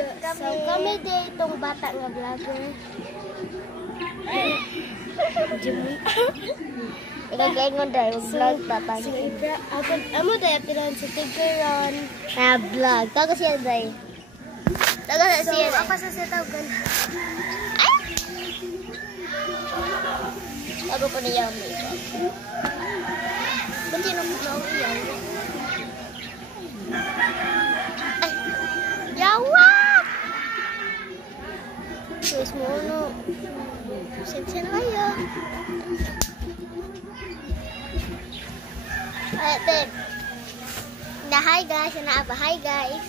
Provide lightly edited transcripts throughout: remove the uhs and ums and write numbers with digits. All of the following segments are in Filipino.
vlog kami. So kami din itong bata nga vlogger. Ikaw dahil vlog tatang. Amo dahil tiran sa Tigran na vlog. Taga siya dahil. Taga siya. So, apa sa siya tawagan? Ako po niya ang makeup. Kunti na po na ako yan. Ay! Yawa! Guys mo, no? Sensya na kayo. Babe. Na hi guys. Ana ba? Hi guys.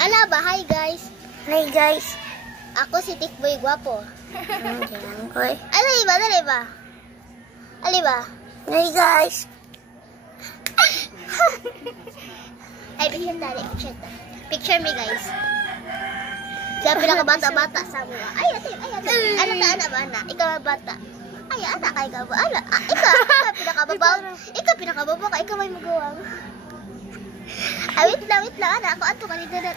Ana ba? Hi guys. Hi guys. Ako si Tikboy Guwapo. Okay. Alay ba? Ali ba? Hi guys. Ay, picture tali. Picture me guys. Siya pinakabata-bata sa mga. Ay, ate. Ano ba? Ikaw bata. Ay, anak kay ka ba? Ikaw pinakababaw. Ikaw pinakababaw ka. Ikaw may magawang. Wait lang, anak. Ako ato kanina na.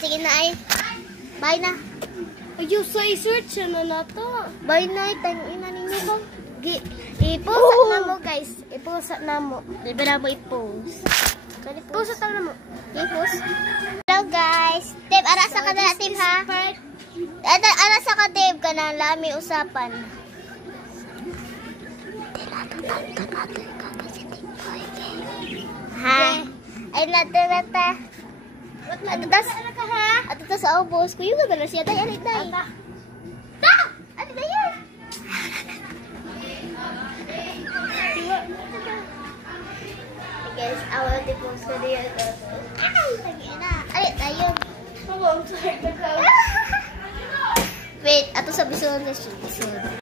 Sige na ay. Bye na. Ayun, so i-search na to. Bye na, ina ninyo ko. I-post na mo guys. I-post na mo. Diba na mo i-post? Post na mo. I-post. Hello guys. Deb, arasa ka na natin ha. Arasa ka Deb ka na lami usapan. Ha? Ay nata. Ato sa ubos. Kuya ka ba na siya? Day, alit day. Ta! Alit day yan. Guys, I want to post ko niya. Ay, tagi na. Alit day yun. Wait, ato sa bison na siya.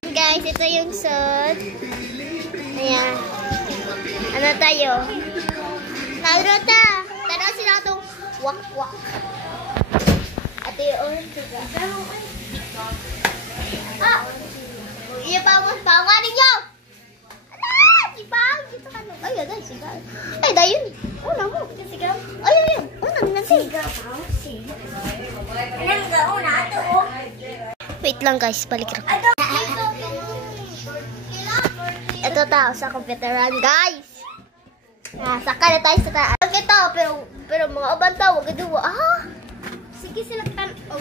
Guys, ito yung sod. Ayan. Ano tayo? Nagrota. Tanaw sila itong wak-wak. Ito yung siga. Ah! Iya pa ninyo! Ala! Ipang! Dito ka lang. Ay, aday, siga. Ay, dayon. Una mo. Siga. Ay, ayun. Una, siga. Una, ito. Wait lang guys, balik rin. Ito tao sa computeran guys. Saka na tayo sa taas. Okay tao, pero mga uban tao, wag gaduwa. Sige sila tan-aw.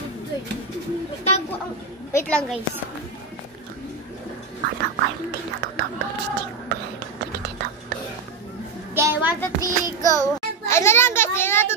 Magtago ang... Wait lang guys. Ano kayo hindi natutagtog si Chico? Okay, 1, 2, 3, go. Ay na lang guys, hindi